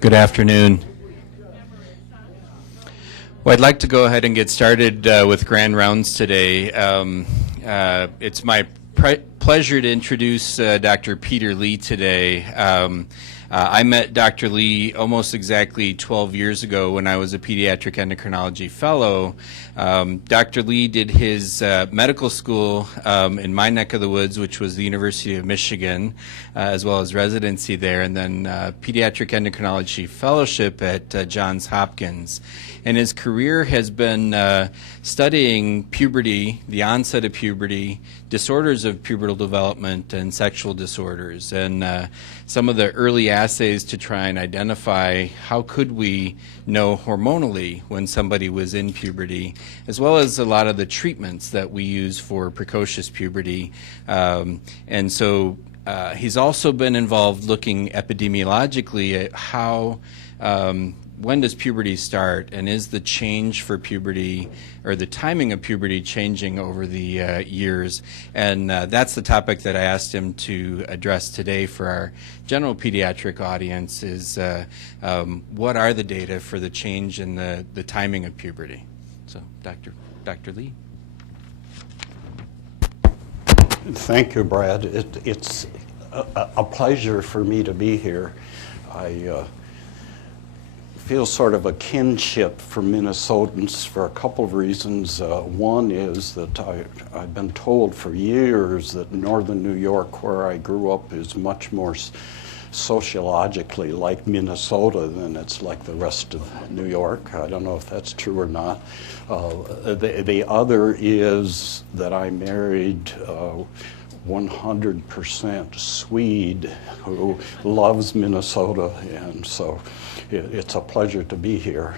Good afternoon. Well, I'd like to go ahead and get started with grand rounds today. It's my pleasure to introduce Dr. Peter Lee today. I met Dr. Lee almost exactly 12 years ago when I was a pediatric endocrinology fellow. Dr. Lee did his medical school in my neck of the woods, which was the University of Michigan, as well as residency there, and then pediatric endocrinology fellowship at Johns Hopkins. And his career has been studying puberty, the onset of puberty, disorders of pubertal development, and sexual disorders. And some of the early assays to try and identify how could we know hormonally when somebody was in puberty, as well as a lot of the treatments that we use for precocious puberty. And so he's also been involved looking epidemiologically at how when does puberty start, and is the change for puberty or the timing of puberty changing over the years? And that's the topic that I asked him to address today for our general pediatric audience is what are the data for the change in the timing of puberty? So Dr. Lee. Thank you, Brad. It's a pleasure for me to be here. I feel sort of a kinship for Minnesotans for a couple of reasons. One is that I've been told for years that northern New York, where I grew up, is much more sociologically like Minnesota than it's like the rest of New York. I don't know if that's true or not. The other is that I married 100% Swede who loves Minnesota, and so it's a pleasure to be here.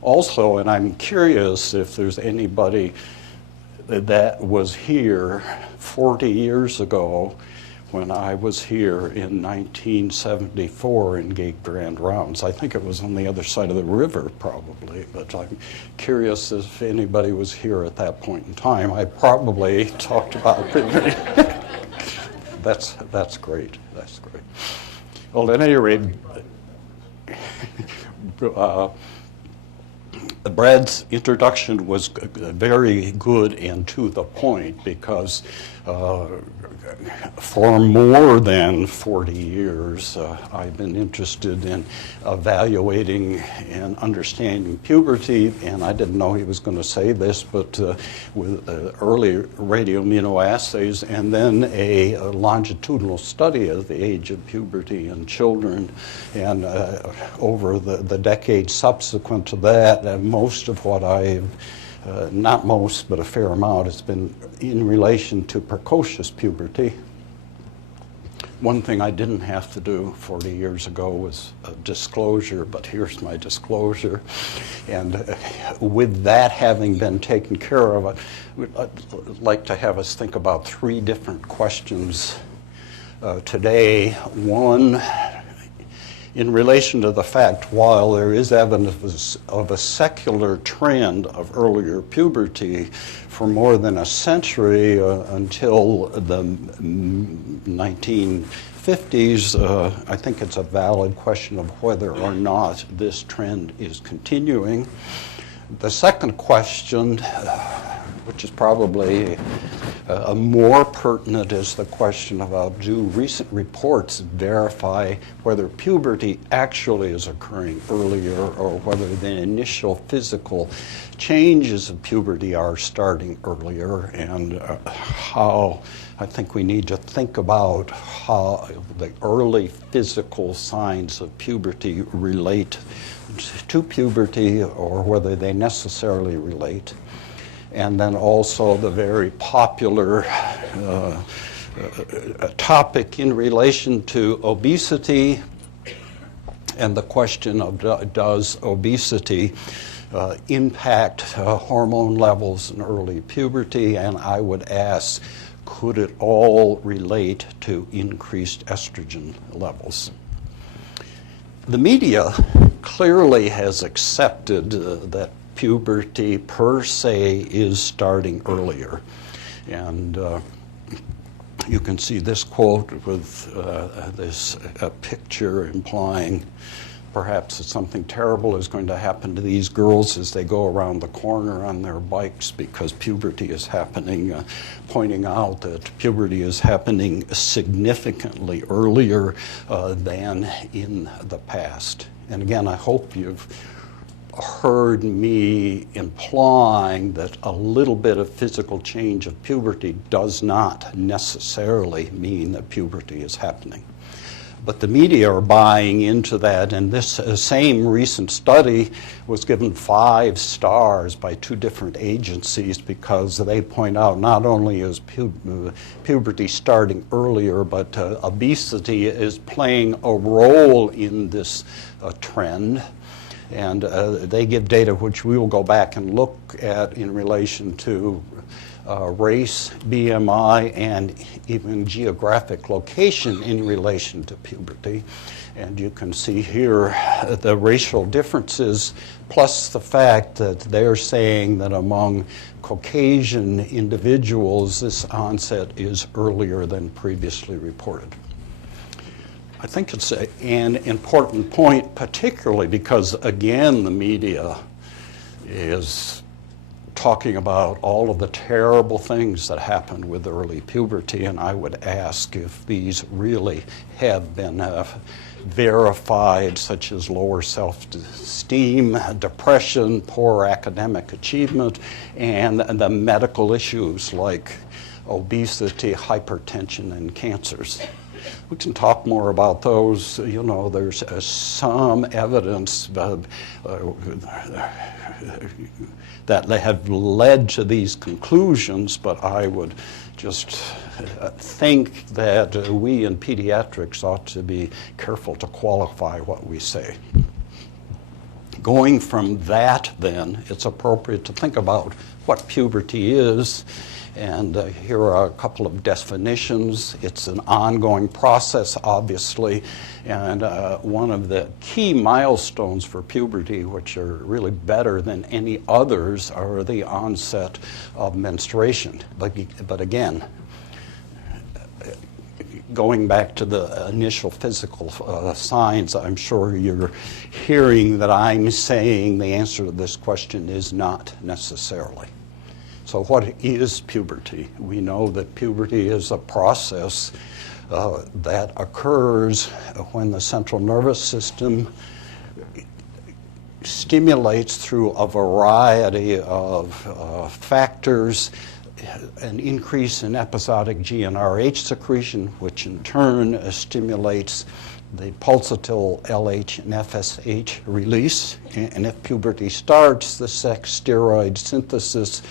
Also, and I'm curious if there's anybody that was here 40 years ago when I was here in 1974 and gave grand rounds. I think it was on the other side of the river probably, but I'm curious if anybody was here at that point in time. I probably talked about puberty. That's great. That's great. Well, at any rate, Brad's introduction was very good and to the point because for more than 40 years, I've been interested in evaluating and understanding puberty, and I didn't know he was going to say this, but with early radioimmunoassays and then a longitudinal study of the age of puberty in children, and over the decades subsequent to that, most of what I've not most, but a fair amount, has been in relation to precocious puberty. One thing I didn't have to do 40 years ago was a disclosure, but here's my disclosure. And with that having been taken care of, I'd like to have us think about three different questions today. One, in relation to the fact, while there is evidence of a secular trend of earlier puberty for more than a century until the 1950s, I think it's a valid question of whether or not this trend is continuing. The second question, which is probably more pertinent, is the question about do recent reports verify whether puberty actually is occurring earlier or whether the initial physical changes of puberty are starting earlier, and how I think we need to think about how the early physical signs of puberty relate to puberty or whether they necessarily relate. And then also the very popular topic in relation to obesity and the question of does obesity impact hormone levels in early puberty, and I would ask, could it all relate to increased estrogen levels? The media clearly has accepted that puberty per se is starting earlier. And You can see this quote with this picture implying perhaps that something terrible is going to happen to these girls as they go around the corner on their bikes because puberty is happening, pointing out that puberty is happening significantly earlier than in the past. And again, I hope you've heard me implying that a little bit of physical change of puberty does not necessarily mean that puberty is happening. But the media are buying into that, and this same recent study was given 5 stars by 2 different agencies because they point out not only is puberty starting earlier, but obesity is playing a role in this trend. And they give data which we will go back and look at in relation to race, BMI, and even geographic location in relation to puberty. And you can see here the racial differences, plus the fact that they're saying that among Caucasian individuals, this onset is earlier than previously reported. I think it's an important point, particularly because, again, the media is talking about all of the terrible things that happen with early puberty, and I would ask if these really have been verified, such as lower self-esteem, depression, poor academic achievement, and the medical issues like obesity, hypertension, and cancers. We can talk more about those. You know, there's some evidence that they have led to these conclusions, but I would just think that we in pediatrics ought to be careful to qualify what we say. Going from that, then, it's appropriate to think about what puberty is. And here are a couple of definitions. It's an ongoing process, obviously, and one of the key milestones for puberty, which are really better than any others, are the onset of menstruation. But again, going back to the initial physical signs, I'm sure you're hearing that I'm saying the answer to this question is not necessarily. So what is puberty? We know that puberty is a process that occurs when the central nervous system stimulates through a variety of factors an increase in episodic GnRH secretion, which in turn stimulates the pulsatile LH and FSH release. And if puberty starts, the sex steroid synthesis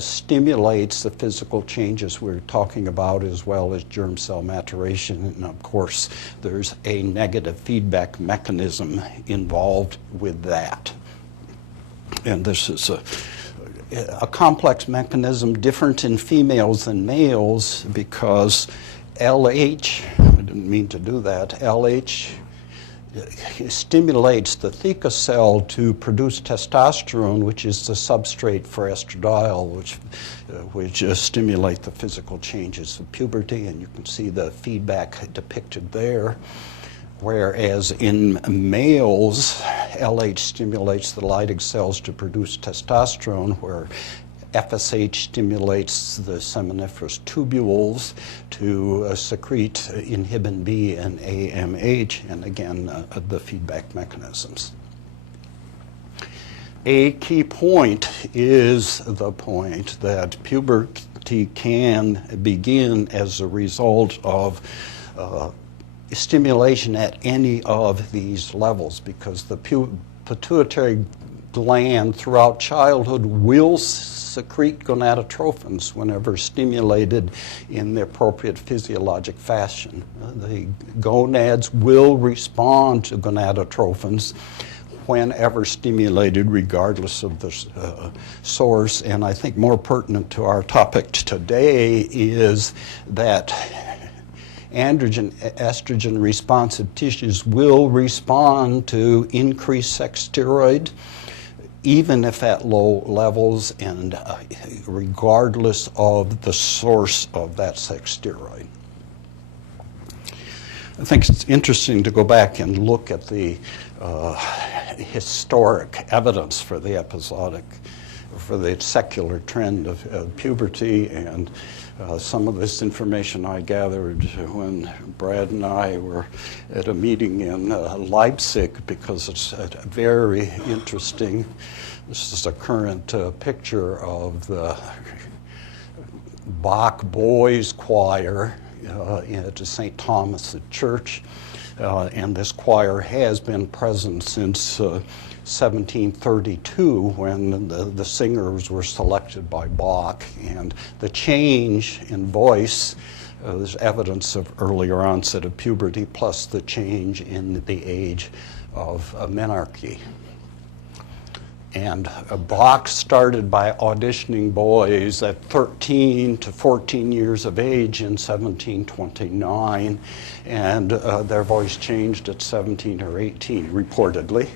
stimulates the physical changes we're talking about, as well as germ cell maturation. And of course, there's a negative feedback mechanism involved with that. And this is a complex mechanism, different in females than males, because LH, I didn't mean to do that, LH stimulates the theca cell to produce testosterone, which is the substrate for estradiol, which stimulate the physical changes of puberty, and you can see the feedback depicted there. Whereas in males, LH stimulates the Leydig cells to produce testosterone, where FSH stimulates the seminiferous tubules to secrete inhibin B and AMH, and again, the feedback mechanisms. A key point is the point that puberty can begin as a result of stimulation at any of these levels, because the pituitary gland throughout childhood will secrete gonadotrophins whenever stimulated in the appropriate physiologic fashion. The gonads will respond to gonadotrophins whenever stimulated, regardless of the source. And I think more pertinent to our topic today is that androgen, estrogen responsive tissues will respond to increased sex steroid even if at low levels and regardless of the source of that sex steroid. I think it's interesting to go back and look at the historic evidence for the episodic, for the secular trend of puberty, and some of this information I gathered when Brad and I were at a meeting in Leipzig, because it's very interesting. This is a current picture of the Bach Boys Choir at St. Thomas Church, and this choir has been present since 1732, when the singers were selected by Bach, and the change in voice, there's evidence of earlier onset of puberty, plus the change in the age of menarche. And Bach started by auditioning boys at 13 to 14 years of age in 1729, and their voice changed at 17 or 18, reportedly.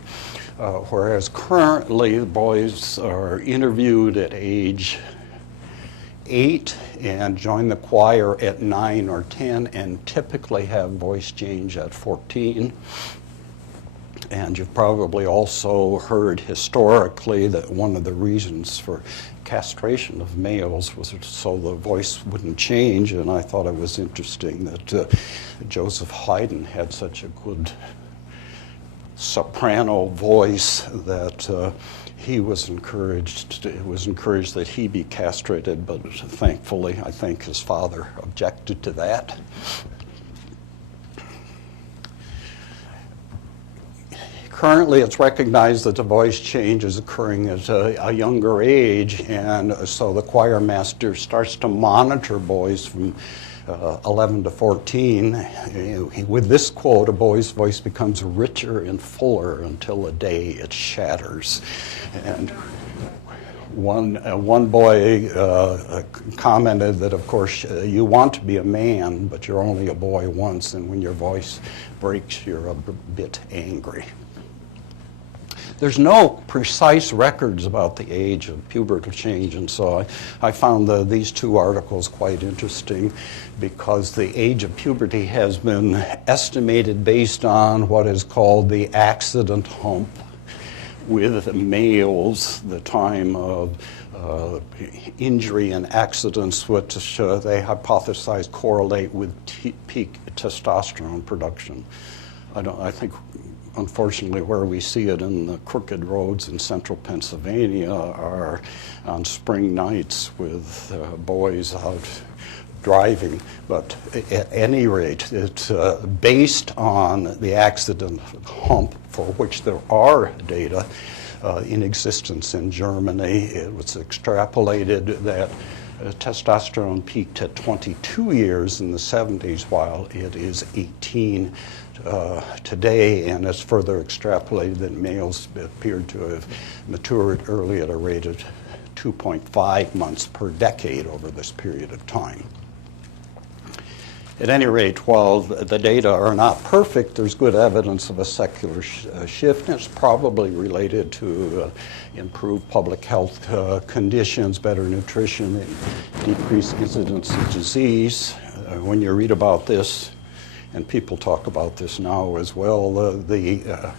Whereas currently, the boys are interviewed at age 8 and join the choir at 9 or 10, and typically have voice change at 14. And you've probably also heard historically that one of the reasons for castration of males was so the voice wouldn't change, and I thought it was interesting that Joseph Haydn had such a good soprano voice that he was encouraged. It was encouraged that he be castrated, but thankfully, I think his father objected to that. Currently, it's recognized that the voice change is occurring at a younger age, and so the choir master starts to monitor boys from 11 to 14. With this quote, a boy's voice becomes richer and fuller until the day it shatters. And one boy commented that, of course, you want to be a man, but you're only a boy once, and when your voice breaks, you're a bit angry. There's no precise records about the age of pubertal change, and so I found these two articles quite interesting, because the age of puberty has been estimated based on what is called the accident hump with males, the time of injury and accidents, which they hypothesize correlate with peak testosterone production. I think, unfortunately, where we see it in the crooked roads in central Pennsylvania are on spring nights with boys out driving. But at any rate, it's based on the accident hump, for which there are data in existence in Germany. It was extrapolated that testosterone peaked at 22 years in the 70s, while it is 18 today, and it's further extrapolated that males appeared to have matured early at a rate of 2.5 months per decade over this period of time. At any rate, while the data are not perfect, there's good evidence of a secular shift, and it's probably related to improved public health conditions, better nutrition, and decreased incidence of disease. When you read about this, and people talk about this now as well, the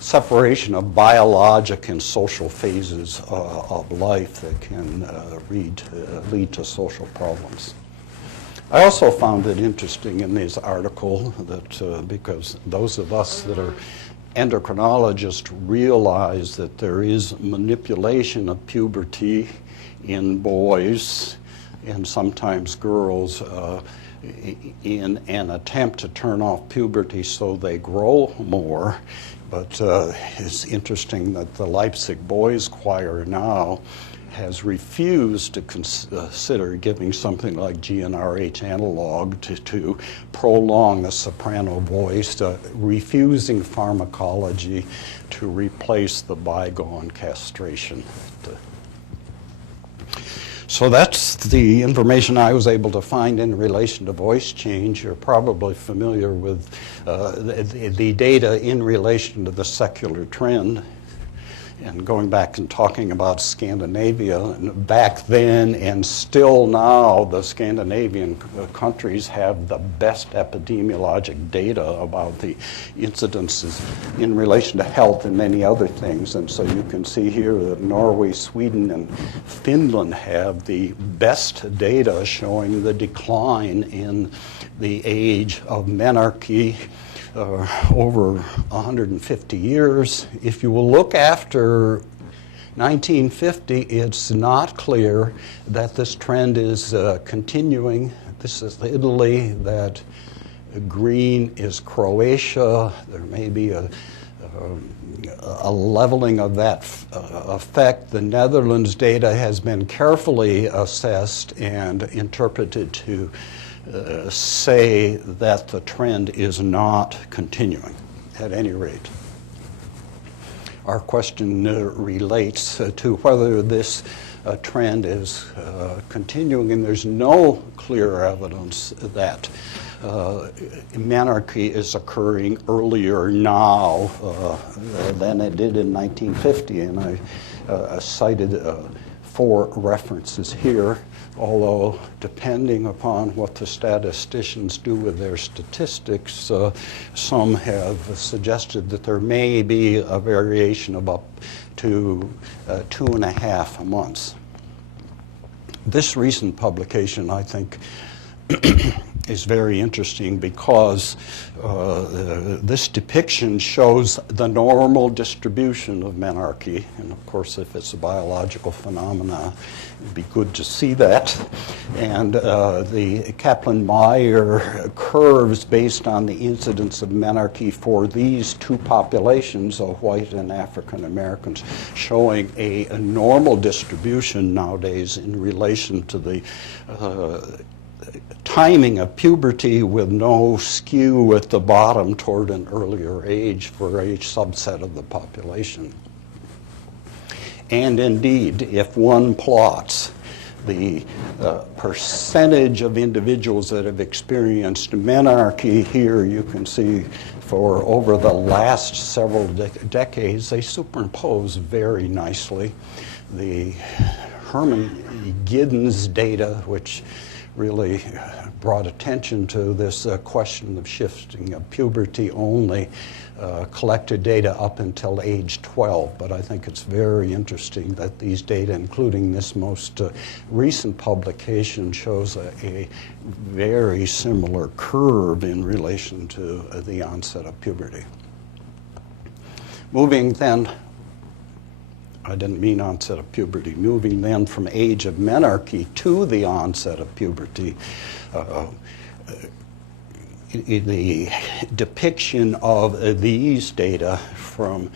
separation of biologic and social phases of life that can lead to social problems. I also found it interesting in this article that because those of us that are endocrinologists realize that there is manipulation of puberty in boys and sometimes girls in an attempt to turn off puberty so they grow more. But it's interesting that the Leipzig Boys Choir now has refused to consider giving something like GnRH analog to prolong the soprano voice, refusing pharmacology to replace the bygone castration. So that's the information I was able to find in relation to voice change. You're probably familiar with the data in relation to the secular trend. And going back and talking about Scandinavia, and back then and still now, the Scandinavian countries have the best epidemiologic data about the incidences in relation to health and many other things. And so you can see here that Norway, Sweden, and Finland have the best data showing the decline in the age of menarche over 150 years. If you will look after 1950, it's not clear that this trend is continuing. This is Italy, that green is Croatia. There may be a leveling of that effect. The Netherlands data has been carefully assessed and interpreted to say that the trend is not continuing, at any rate. Our question relates to whether this trend is continuing, and there's no clear evidence that menarche is occurring earlier now than it did in 1950, and I cited 4 references here. Although, depending upon what the statisticians do with their statistics, some have suggested that there may be a variation of up to 2.5 months. This recent publication, I think, is very interesting because this depiction shows the normal distribution of menarche. And of course, if it's a biological phenomena, it'd be good to see that. And the Kaplan-Meier curves based on the incidence of menarche for these 2 populations of white and African Americans, showing a normal distribution nowadays in relation to the timing of puberty, with no skew at the bottom toward an earlier age for each subset of the population. And indeed, if one plots the percentage of individuals that have experienced menarche, here you can see for over the last several decades, they superimpose very nicely. The Herman-Giddens data, which really brought attention to this question of shifting of puberty, only collected data up until age 12. But I think it's very interesting that these data, including this most recent publication, shows a very similar curve in relation to the onset of puberty. Moving then, I didn't mean onset of puberty. Moving then from age of menarche to the onset of puberty, the depiction of these data from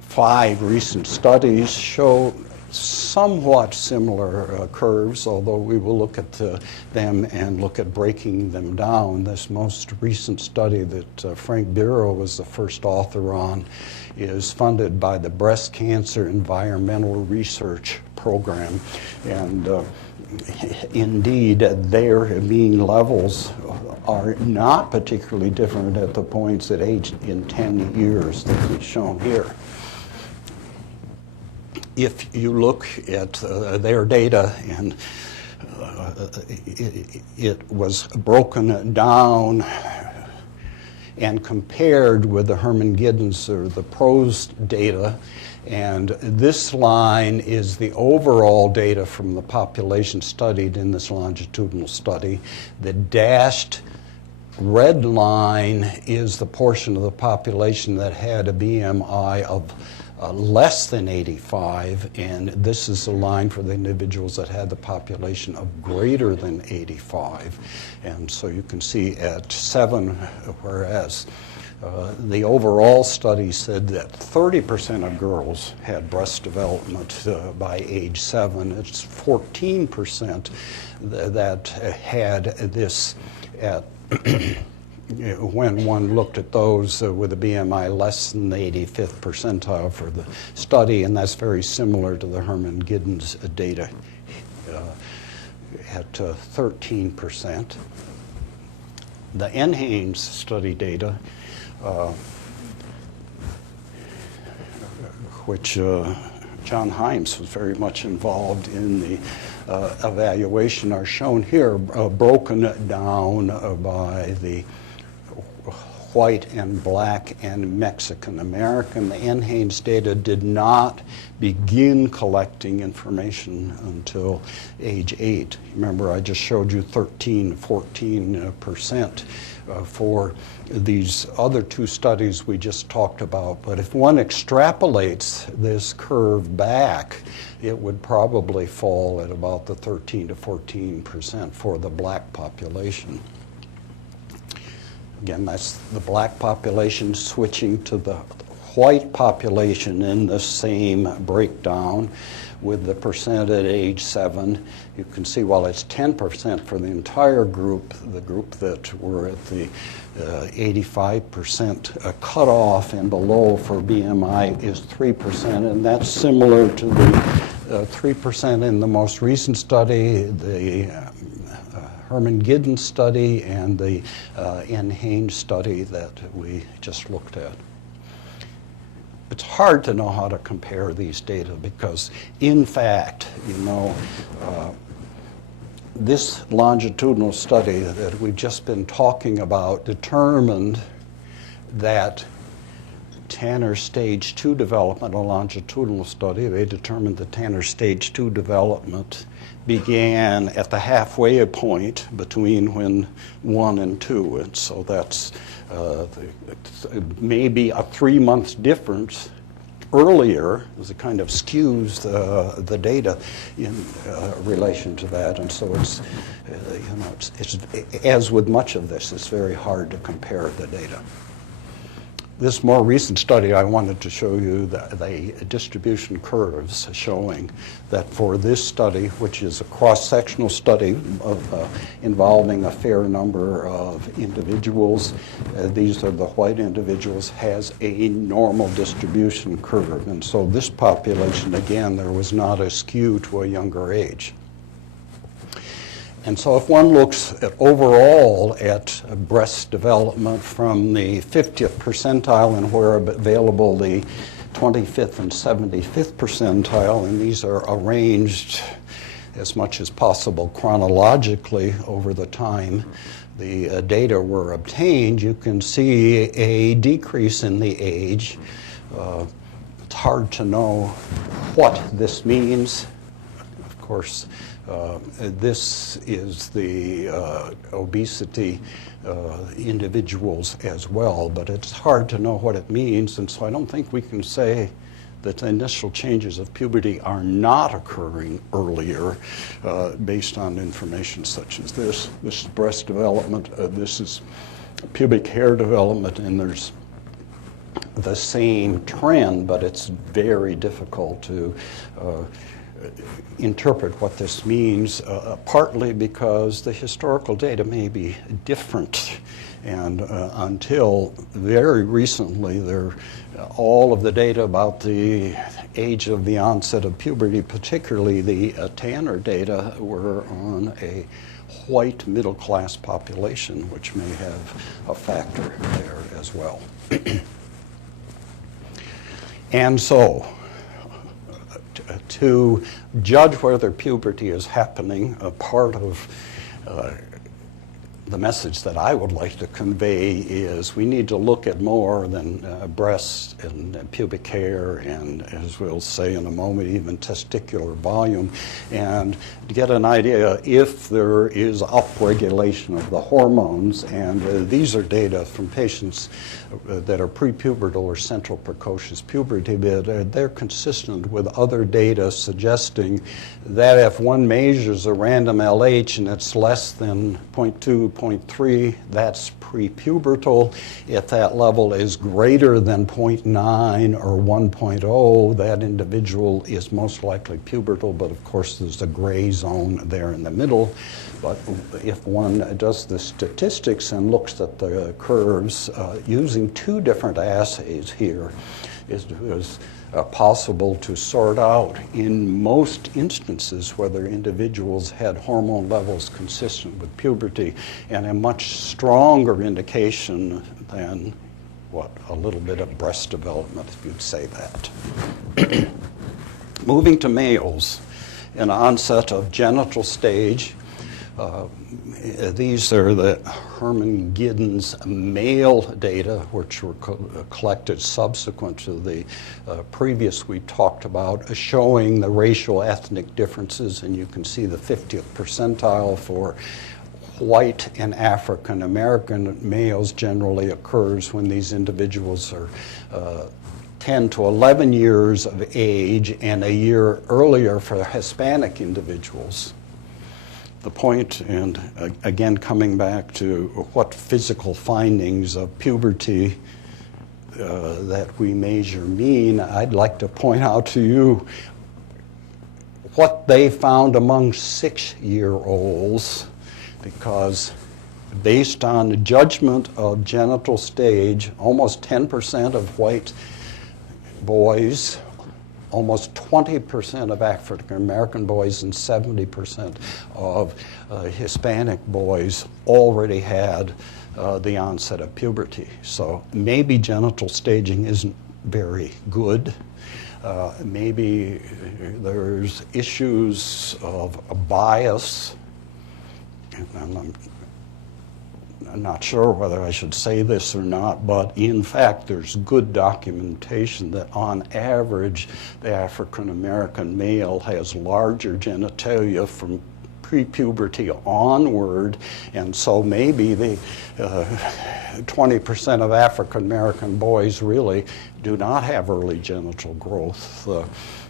5 recent studies show somewhat similar curves, although we will look at them and look at breaking them down. This most recent study that Frank Bureau was the first author on is funded by the Breast Cancer Environmental Research Program, and indeed their mean levels are not particularly different at the points at age in 10 years that is shown here. If you look at their data, and it was broken down and compared with the Herman-Giddens or the PROS data, and this line is the overall data from the population studied in this longitudinal study. The dashed red line is the portion of the population that had a BMI of less than 85, and this is the line for the individuals that had the population of greater than 85. And so you can see at 7, whereas the overall study said that 30% of girls had breast development by age 7. It's 14% that had this at when one looked at those with a BMI less than the 85th percentile for the study, and that's very similar to the Herman-Giddens data at 13%. The NHANES study data which John Himes was very much involved in the evaluation, are shown here, broken down by the white and black and Mexican American. The NHANES data did not begin collecting information until age 8. Remember, I just showed you 13, 14% for these other two studies we just talked about. But if one extrapolates this curve back, it would probably fall at about the 13 to 14% for the black population. Again, that's the black population switching to the white population in the same breakdown with the percent at age 7. You can see while it's 10% for the entire group, the group that were at the 85% cutoff and below for BMI is 3%, and that's similar to the 3% in the most recent study, the Herman-Giddens study, and the NHANES study that we just looked at. It's hard to know how to compare these data because, in fact, this longitudinal study that we've just been talking about determined that Tanner stage 2 development, a longitudinal study, they determined that Tanner stage 2 development began at the halfway point between when 1 and 2. And so that's maybe a 3-month difference earlier, as it kind of skews the data in relation to that. And so it's, it's, as with much of this, it's very hard to compare the data. This more recent study, I wanted to show you the distribution curves showing that for this study, which is a cross-sectional study involving a fair number of individuals, these are the white individuals, has a normal distribution curve. And so this population, again, there was not a skew to a younger age. And so if one looks at overall at breast development from the 50th percentile and where available the 25th and 75th percentile, and these are arranged as much as possible chronologically over the time the data were obtained, you can see a decrease in the age. It's hard to know what this means. Of course, this is the obesity individuals as well, but it's hard to know what it means, and so I don't think we can say that the initial changes of puberty are not occurring earlier based on information such as this. This is breast development, this is pubic hair development, and there's the same trend, but it's very difficult to interpret what this means, partly because the historical data may be different. And until very recently, all of the data about the age of the onset of puberty, particularly the Tanner data, were on a white middle-class population, which may have a factor there as well. And so, to judge whether puberty is happening, a part of the message that I would like to convey is we need to look at more than breast and pubic hair and, as we'll say in a moment, even testicular volume, and to get an idea if there is upregulation of the hormones. And these are data from patients that are prepubertal or central precocious puberty, but they're consistent with other data suggesting that if one measures a random LH and it's less than 0.2, 0.3, that's prepubertal. If that level is greater than 0.9 or 1.0, that individual is most likely pubertal, but of course there's a gray zone there in the middle. But if one does the statistics and looks at the curves using two different assays here, it is possible to sort out in most instances whether individuals had hormone levels consistent with puberty, and a much stronger indication than a little bit of breast development, if you'd say that. Moving to males, an onset of genital stage. These are the Herman-Giddens male data, which were collected subsequent to the previous we talked about, showing the racial ethnic differences, and you can see the 50th percentile for white and African American males generally occurs when these individuals are 10 to 11 years of age, and a year earlier for Hispanic individuals. The point, and again coming back to what physical findings of puberty that we measure mean, I'd like to point out to you what they found among 6-year-olds, because based on the judgment of genital stage, almost 10% of white boys, almost 20% of African American boys, and 70% of Hispanic boys already had the onset of puberty. So maybe genital staging isn't very good. Maybe there's issues of a bias. I'm not sure whether I should say this or not, but in fact there's good documentation that on average the African American male has larger genitalia from pre-puberty onward, and so maybe the 20% of African American boys really do not have early genital growth.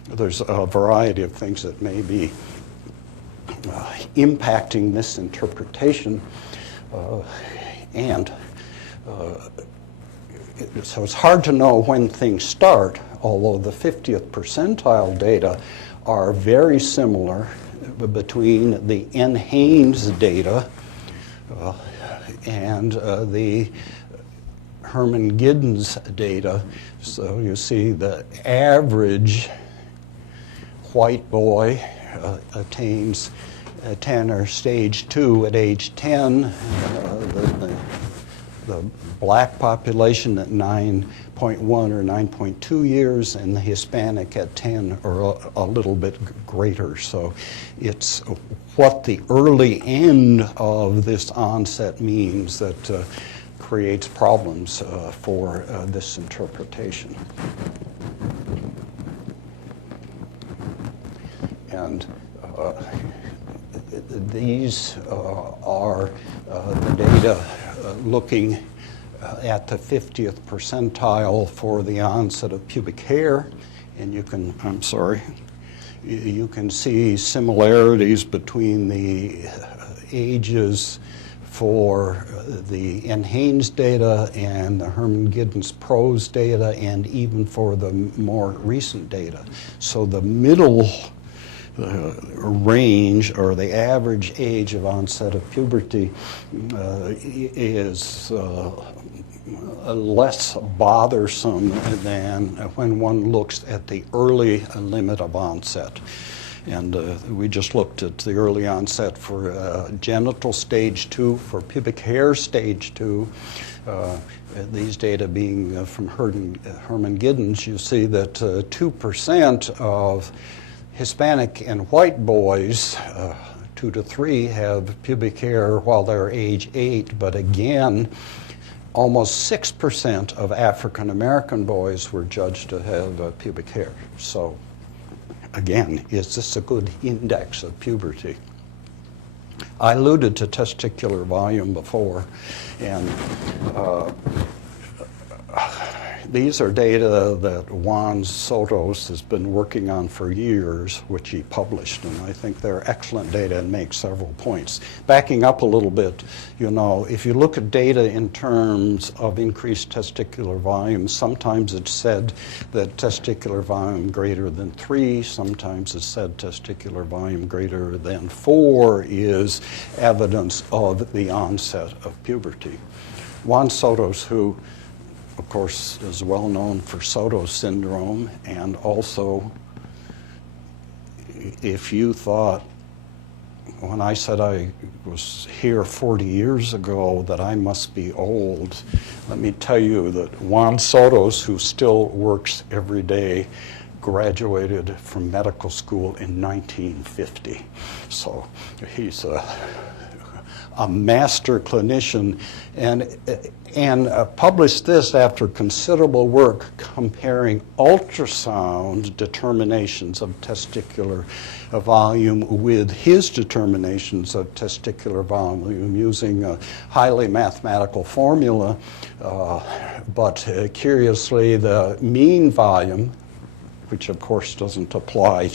There's a variety of things that may be impacting this interpretation, so it's hard to know when things start, although the 50th percentile data are very similar between the N-Haynes data and the Herman-Giddens data. So you see the average white boy attains Tanner stage 2 at age 10, the black population at 9.1 or 9.2 years, and the Hispanic at 10 or a little bit greater. So it's what the early end of this onset means that creates problems for this interpretation. And these are the data looking at the 50th percentile for the onset of pubic hair, and you can, you can see similarities between the ages for the N-Haynes data and the Herman-Giddens PROS data, and even for the more recent data. So the middle range, or the average age of onset of puberty, is less bothersome than when one looks at the early limit of onset. And we just looked at the early onset for genital stage 2, for pubic hair stage 2. These data being from Herman-Giddens, you see that 2% of Hispanic and white boys, 2 to 3, have pubic hair while they're age 8, but again, almost 6% of African American boys were judged to have pubic hair. So again, is this a good index of puberty? I alluded to testicular volume before, and these are data that Juan Sotos has been working on for years, which he published, and I think they're excellent data and make several points. Backing up a little bit, you know, if you look at data in terms of increased testicular volume, sometimes it's said that testicular volume greater than 3, sometimes it's said testicular volume greater than 4 is evidence of the onset of puberty. Juan Sotos, who of course is well known for Sotos syndrome, and also if you thought when I said I was here 40 years ago that I must be old, let me tell you that Juan Sotos, who still works every day, graduated from medical school in 1950. So he's a master clinician, and published this after considerable work comparing ultrasound determinations of testicular volume with his determinations of testicular volume using a highly mathematical formula. But curiously, the mean volume, which of course doesn't apply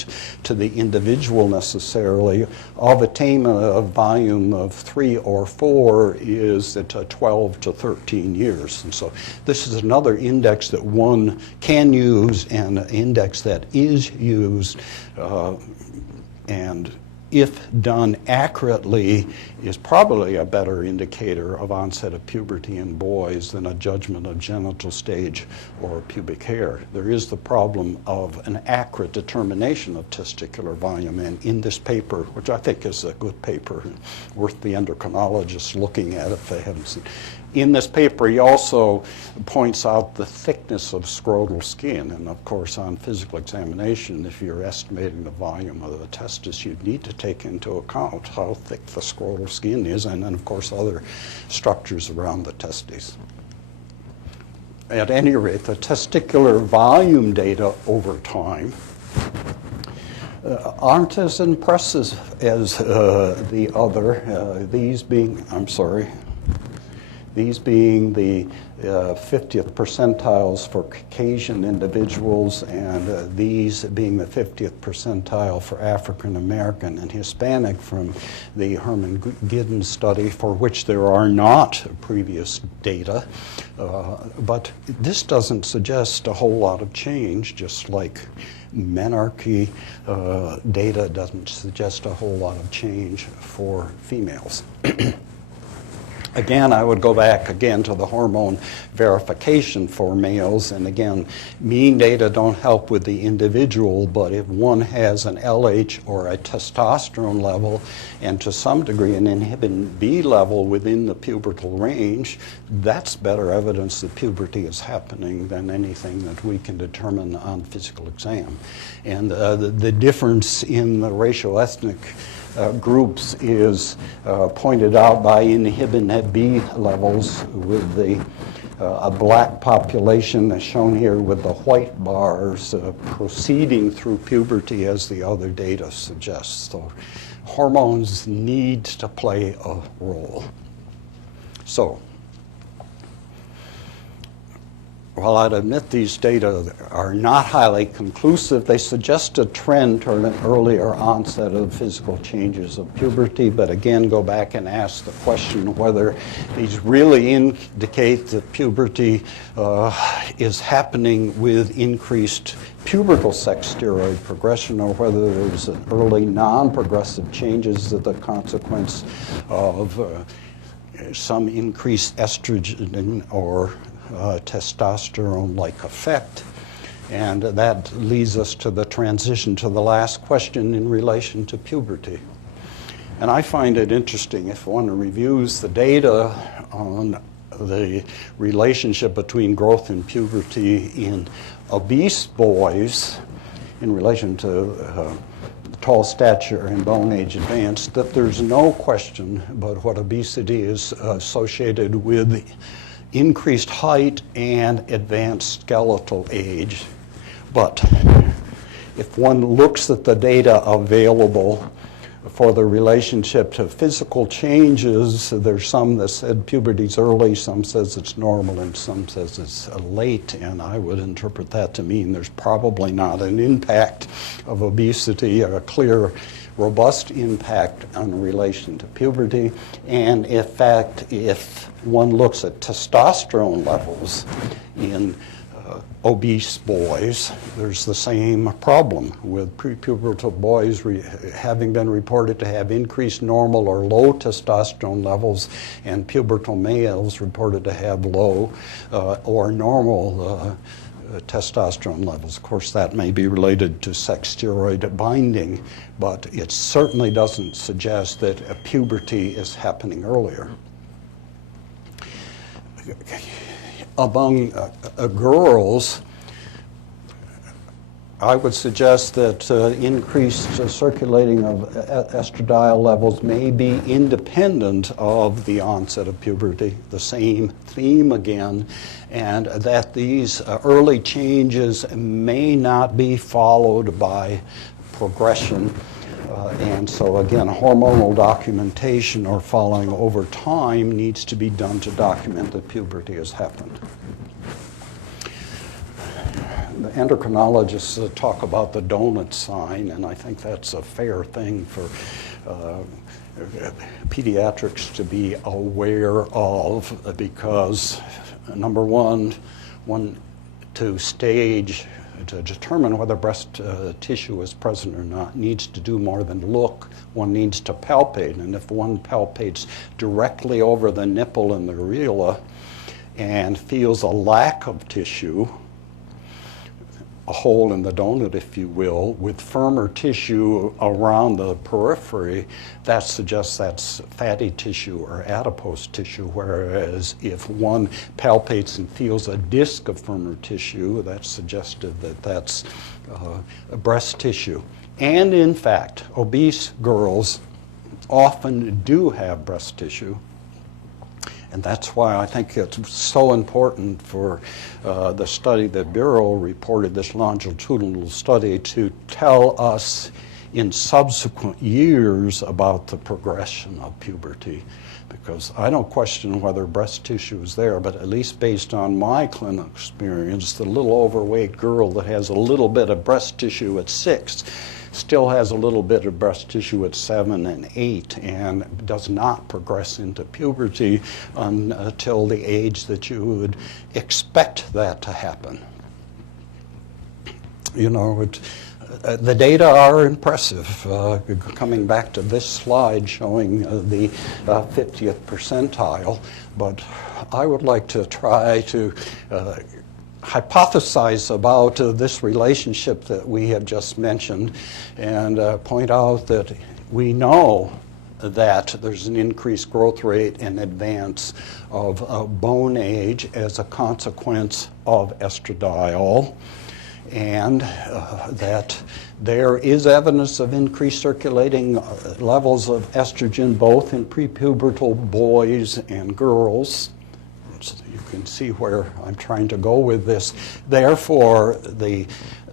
to the individual necessarily, of attainment of volume of 3 or 4 is at 12 to 13 years. And so this is another index that one can use and an index that is used, and if done accurately, is probably a better indicator of onset of puberty in boys than a judgment of genital stage or pubic hair. There is the problem of an accurate determination of testicular volume, and in this paper, which I think is a good paper, worth the endocrinologists looking at if they haven't seen. In this paper, he also points out the thickness of scrotal skin, and of course on physical examination, if you're estimating the volume of the testis, you need to take into account how thick the scrotal skin is, and then of course other structures around the testes. At any rate, the testicular volume data over time aren't as impressive as the other, these being the 50th percentiles for Caucasian individuals, and these being the 50th percentile for African American and Hispanic from the Herman Giddens study, for which there are not previous data. But this doesn't suggest a whole lot of change, just like Menarche data doesn't suggest a whole lot of change for females. Again, I would go back again to the hormone verification for males, and again, mean data don't help with the individual, but if one has an LH or a testosterone level, and to some degree an inhibin B level within the pubertal range, that's better evidence that puberty is happening than anything that we can determine on physical exam. And the difference in the racial ethnic groups is pointed out by inhibin B levels, with the a black population as shown here with the white bars proceeding through puberty as the other data suggests. So hormones need to play a role. So while I'd admit these data are not highly conclusive, they suggest a trend toward an earlier onset of physical changes of puberty, but again go back and ask the question whether these really indicate that puberty is happening with increased pubertal sex steroid progression, or whether there's an early non-progressive changes as a consequence of some increased estrogen or testosterone-like effect. And that leads us to the transition to the last question in relation to puberty. And I find it interesting, if one reviews the data on the relationship between growth and puberty in obese boys in relation to tall stature and bone age advanced, that there's no question about what obesity is associated with increased height and advanced skeletal age. But if one looks at the data available for the relationship to physical changes, there's some that said puberty's early, some says it's normal, and some says it's late, and I would interpret that to mean there's probably not an impact of obesity, a clear robust impact on relation to puberty. And in fact, if one looks at testosterone levels in obese boys, there's the same problem with prepubertal boys having been reported to have increased normal or low testosterone levels, and pubertal males reported to have low or normal testosterone levels. Of course, that may be related to sex steroid binding, but it certainly doesn't suggest that puberty is happening earlier. Among girls, I would suggest that increased circulating of estradiol levels may be independent of the onset of puberty, the same theme again, and that these early changes may not be followed by progression. And so again, hormonal documentation or following over time needs to be done to document that puberty has happened. The endocrinologists talk about the donut sign, and I think that's a fair thing for pediatrics to be aware of, because number one, to determine whether breast tissue is present or not needs to do more than look. One needs to palpate, and if one palpates directly over the nipple and the areola and feels a lack of tissue, a hole in the donut, if you will, with firmer tissue around the periphery, that suggests that's fatty tissue or adipose tissue, whereas if one palpates and feels a disc of firmer tissue, that's suggestive that that's breast tissue. And in fact, obese girls often do have breast tissue. And that's why I think it's so important for the study that Bureau reported, this longitudinal study, to tell us in subsequent years about the progression of puberty. Because I don't question whether breast tissue is there, but at least based on my clinical experience, the little overweight girl that has a little bit of breast tissue at 6 still has a little bit of breast tissue at 7 and 8 and does not progress into puberty until the age that you would expect that to happen. You know, the data are impressive. Coming back to this slide showing the 50th percentile, but I would like to try to hypothesize about this relationship that we have just mentioned and point out that we know that there's an increased growth rate and advance of bone age as a consequence of estradiol, and that there is evidence of increased circulating levels of estrogen both in prepubertal boys and girls. So you can see where I'm trying to go with this. Therefore, the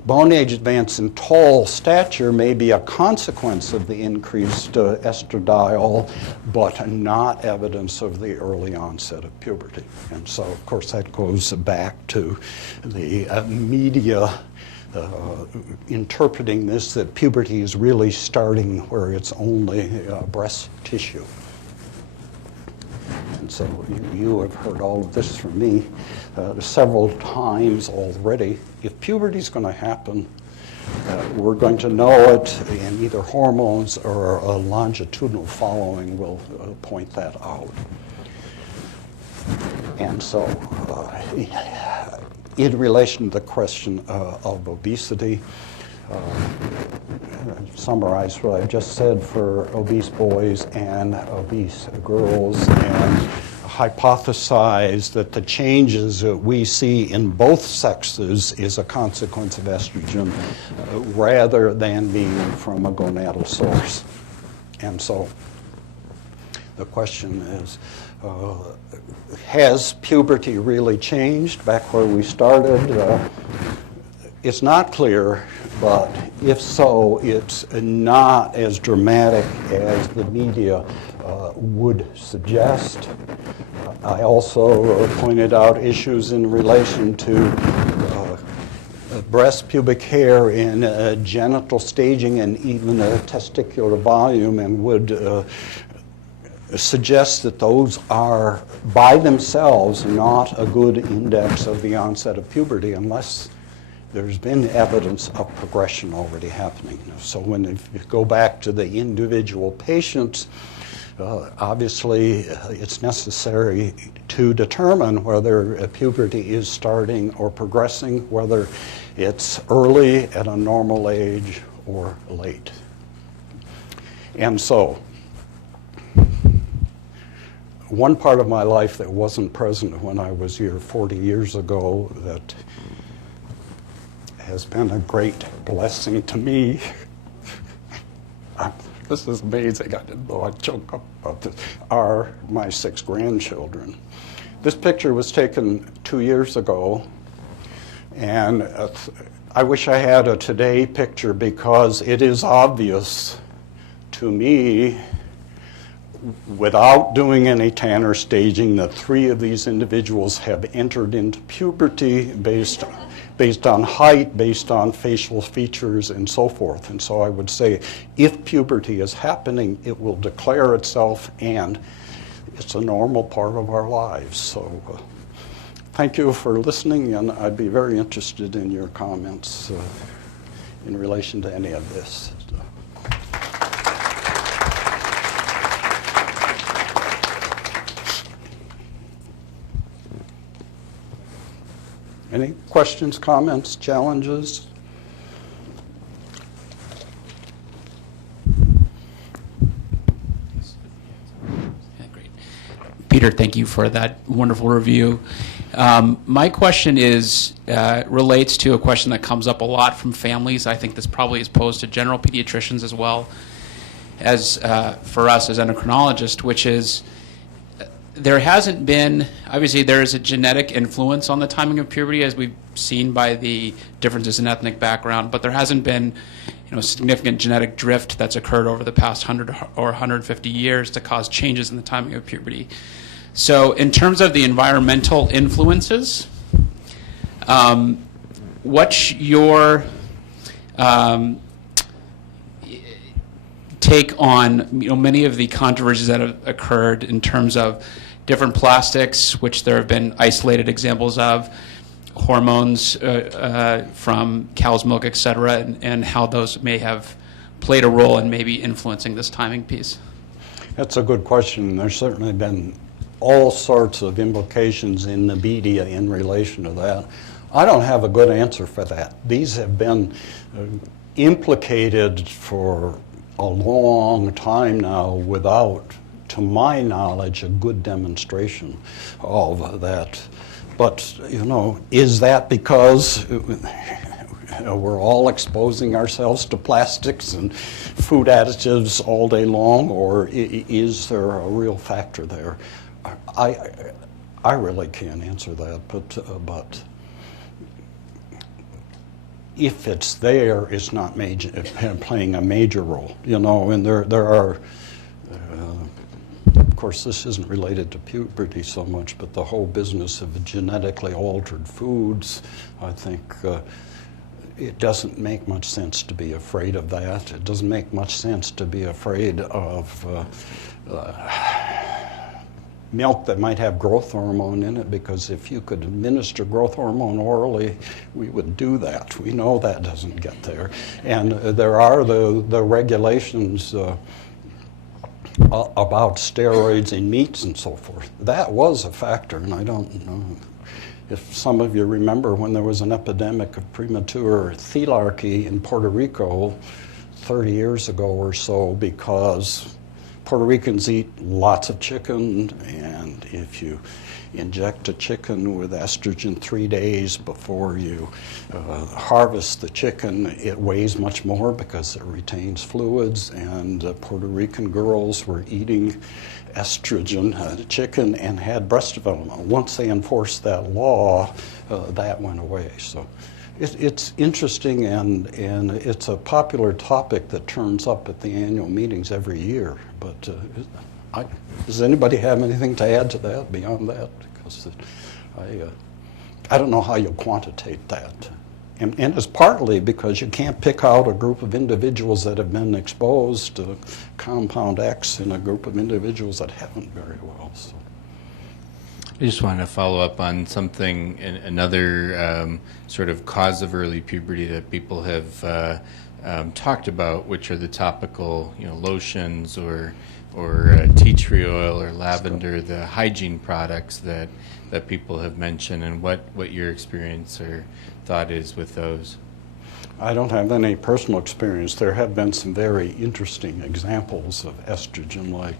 bone age advance in tall stature may be a consequence of the increased estradiol, but not evidence of the early onset of puberty. And so, of course, that goes back to the media interpreting this, that puberty is really starting where it's only breast tissue. And so you have heard all of this from me several times already. If puberty is going to happen, we're going to know it, and either hormones or a longitudinal following will point that out. And so in relation to the question of obesity, summarize what I just said for obese boys and obese girls, and hypothesize that the changes that we see in both sexes is a consequence of estrogen rather than being from a gonadal source. And so the question is, has puberty really changed back where we started? It's not clear, but if so, it's not as dramatic as the media would suggest. I also pointed out issues in relation to breast pubic hair and genital staging and even testicular volume, and would suggest that those are by themselves not a good index of the onset of puberty unless there's been evidence of progression already happening. So if you go back to the individual patients, Obviously, it's necessary to determine whether puberty is starting or progressing, whether it's early at a normal age or late. And so, one part of my life that wasn't present when I was here 40 years ago that has been a great blessing to me. This is amazing. I didn't know I'd choke up about this. Are my 6 grandchildren. This picture was taken 2 years ago, and I wish I had a today picture because it is obvious to me, without doing any Tanner staging, that 3 of these individuals have entered into puberty based on height, based on facial features, and so forth. And so I would say, if puberty is happening, it will declare itself, and it's a normal part of our lives. So thank you for listening, and I'd be very interested in your comments in relation to any of this. Any questions, comments, challenges? Yeah, great. Peter, thank you for that wonderful review. My question is relates to a question that comes up a lot from families. I think this probably is posed to general pediatricians as well as for us as endocrinologists, which is there hasn't been, obviously there is a genetic influence on the timing of puberty as we've seen by the differences in ethnic background, but there hasn't been significant genetic drift that's occurred over the past 100 or 150 years to cause changes in the timing of puberty. So in terms of the environmental influences, what's your take on many of the controversies that have occurred in terms of different plastics, which there have been isolated examples of, hormones from cow's milk, et cetera, and how those may have played a role in maybe influencing this timing piece? That's a good question. There's certainly been all sorts of implications in the media in relation to that. I don't have a good answer for that. These have been implicated for a long time now without, to my knowledge, a good demonstration of that. But, is that because we're all exposing ourselves to plastics and food additives all day long, or is there a real factor there? I really can't answer that, but if it's there, it's not playing a major role, and there are, of course, this isn't related to puberty so much, but the whole business of genetically altered foods, I think it doesn't make much sense to be afraid of that. It doesn't make much sense to be afraid of milk that might have growth hormone in it, because if you could administer growth hormone orally, we would do that. We know that doesn't get there. And there are the regulations about steroids in meats and so forth. That was a factor, and I don't know if some of you remember when there was an epidemic of premature thelarchy in Puerto Rico 30 years ago or so, because Puerto Ricans eat lots of chicken, and if you inject a chicken with estrogen 3 days before you harvest the chicken, it weighs much more because it retains fluids, and Puerto Rican girls were eating estrogen chicken and had breast development. Once they enforced that law, that went away. So it's interesting, and it's a popular topic that turns up at the annual meetings every year. But does anybody have anything to add to that beyond that? Because I don't know how you quantitate that. And it's partly because you can't pick out a group of individuals that have been exposed to compound X and a group of individuals that haven't very well. So. I just want to follow up on something, another sort of cause of early puberty that people have talked about, which are the topical, lotions or tea tree oil or lavender, the hygiene products that people have mentioned, and what your experience or thought is with those. I don't have any personal experience. There have been some very interesting examples of estrogen, like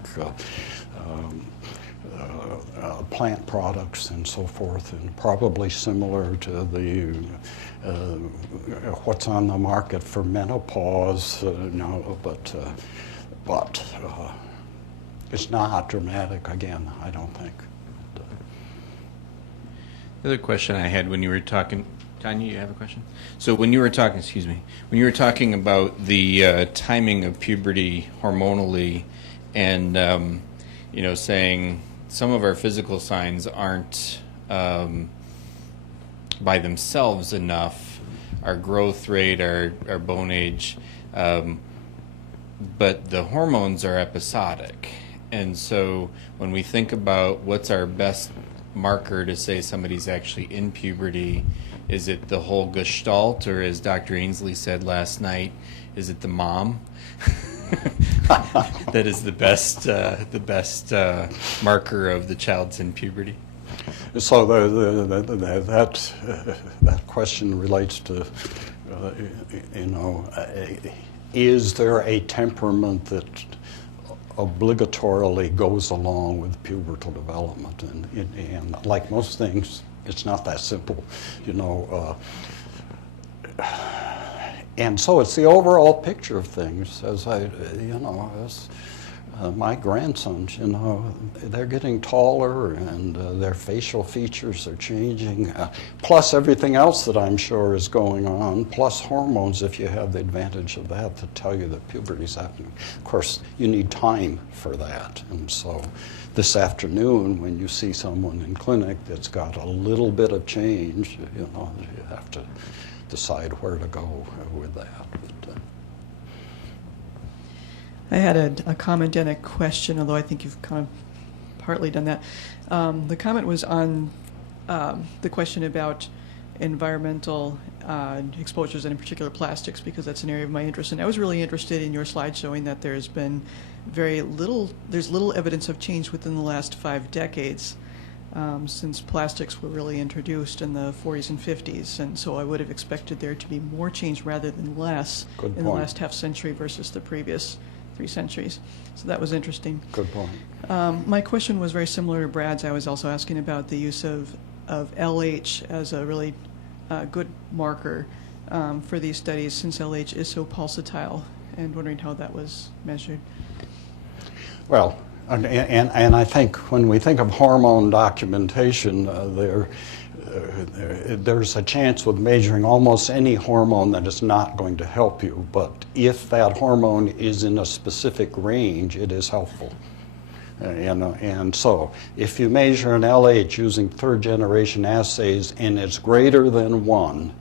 plant products and so forth, and probably similar to the what's on the market for menopause now, but it's not dramatic. Again, I don't think. The other question I had when you were talking, Tanya, you have a question? So when you were talking, when you were talking about the timing of puberty hormonally, and saying some of our physical signs aren't by themselves enough, our growth rate, our bone age, but the hormones are episodic. And so when we think about what's our best marker to say somebody's actually in puberty, is it the whole gestalt, or as Dr. Ainsley said last night, is it the mom? That is the best marker of the child's in puberty. So that question relates to is there a temperament that obligatorily goes along with pubertal development? And like most things, it's not that simple, and so it's the overall picture of things. As my grandsons, they're getting taller, and their facial features are changing, plus everything else that I'm sure is going on, plus hormones, if you have the advantage of that, to tell you that puberty is happening. Of course, you need time for that, and so this afternoon, when you see someone in clinic that's got a little bit of change, you have to decide where to go with that. I had a comment and a question, although I think you've kind of partly done that. The comment was on the question about environmental exposures, and in particular plastics, because that's an area of my interest. And I was really interested in your slide showing that there's little evidence of change within the last 5 decades since plastics were really introduced in the 40s and 50s. And so I would have expected there to be more change rather than less in the last half century versus the previous 3 centuries. So that was interesting. Good point. My question was very similar to Brad's. I was also asking about the use of LH as a really good marker for these studies, since LH is so pulsatile, and wondering how that was measured. Well, and I think when we think of hormone documentation, there's a chance with measuring almost any hormone that is not going to help you. But if that hormone is in a specific range, it is helpful. And so if you measure an LH using 3rd generation assays and it's greater than 1,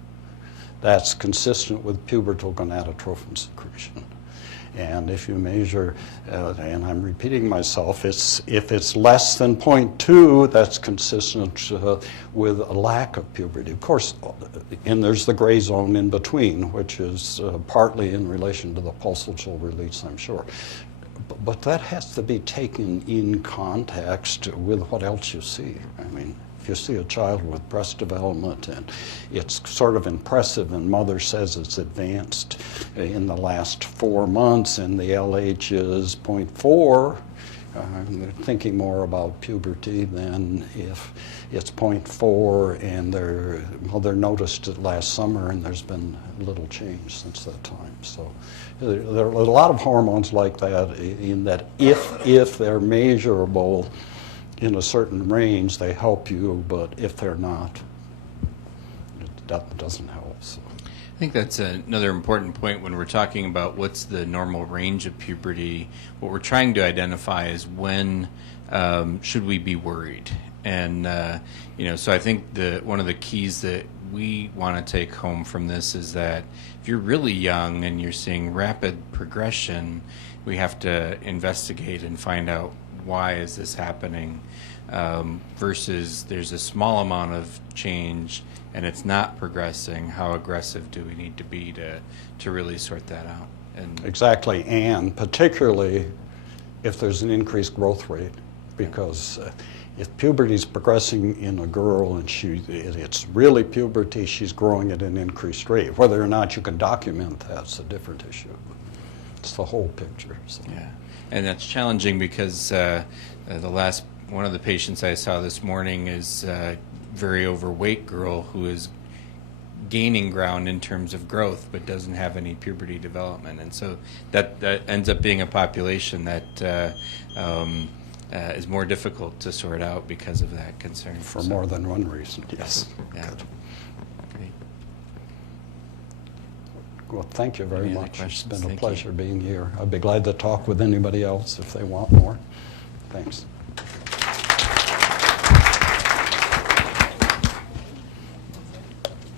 that's consistent with pubertal gonadotrophin secretion. And if you measure, and I'm repeating myself, if it's less than 0.2, that's consistent with a lack of puberty. Of course, and there's the gray zone in between, which is partly in relation to the pulsatile release, I'm sure. But that has to be taken in context with what else you see. I mean, if you see a child with breast development and it's sort of impressive, and mother says it's advanced in the last 4 months and the LH is 0.4, they're thinking more about puberty than if it's 0.4 and mother noticed it last summer and there's been little change since that time. So there are a lot of hormones like that, in that if they're measurable in a certain range, they help you, but if they're not, that doesn't help. So I think that's another important point when we're talking about what's the normal range of puberty. What we're trying to identify is when should we be worried. And so I think one of the keys that we want to take home from this is that if you're really young and you're seeing rapid progression, we have to investigate and find out why is this happening, versus there's a small amount of change and it's not progressing. How aggressive do we need to be to really sort that out? And exactly, and particularly if there's an increased growth rate, because if puberty is progressing in a girl and it's really puberty, she's growing at an increased rate. Whether or not you can document that's a different issue. It's the whole picture. So. Yeah, and that's challenging because one of the patients I saw this morning is a very overweight girl who is gaining ground in terms of growth but doesn't have any puberty development, and so that ends up being a population that is more difficult to sort out because of that concern. For more than one reason, yes. Yeah. Good. Great. Well, thank you very Any other much. It's questions? been a Thank pleasure you. being here. I'd be glad to talk with anybody else if they want more. Thanks.